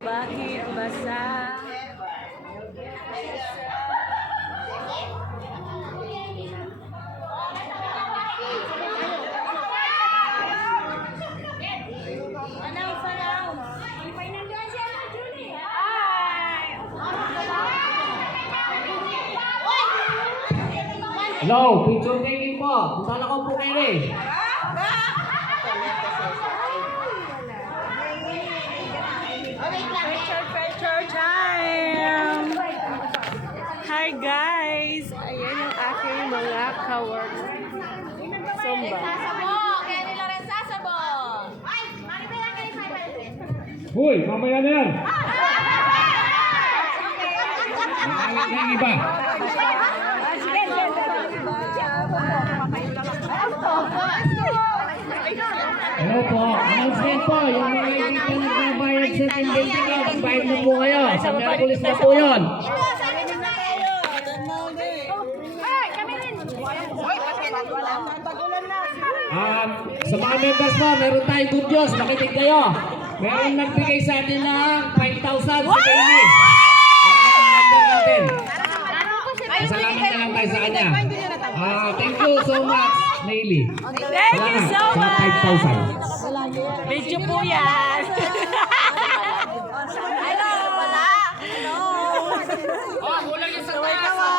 Bakit basa? Hello, picture taking po. Punta na ko po kayo eh. Picture time! Hi guys! Ayan yung aking mga ka-work. Sumba. Kaya nila rin sasabo. Hoy, mamaya na yan. Nakalit na yung iba. Hello po, announcement po. Yung mga hindi pa nagbabayad sa team building nyo, magbayad na po kayo. Sa Miraculous na po yun. Sa mga members po, meron tayong good news. Makinig kayo. Meron nagbigay sa atin ng 5,000 sa daily. Member natin. Salamat na lang tayo sa kanya. Thank you so much, Naily. Thank you so much! 5,000. Medyo po yan. Hello! Hello! Oh, kulang yung sa taas.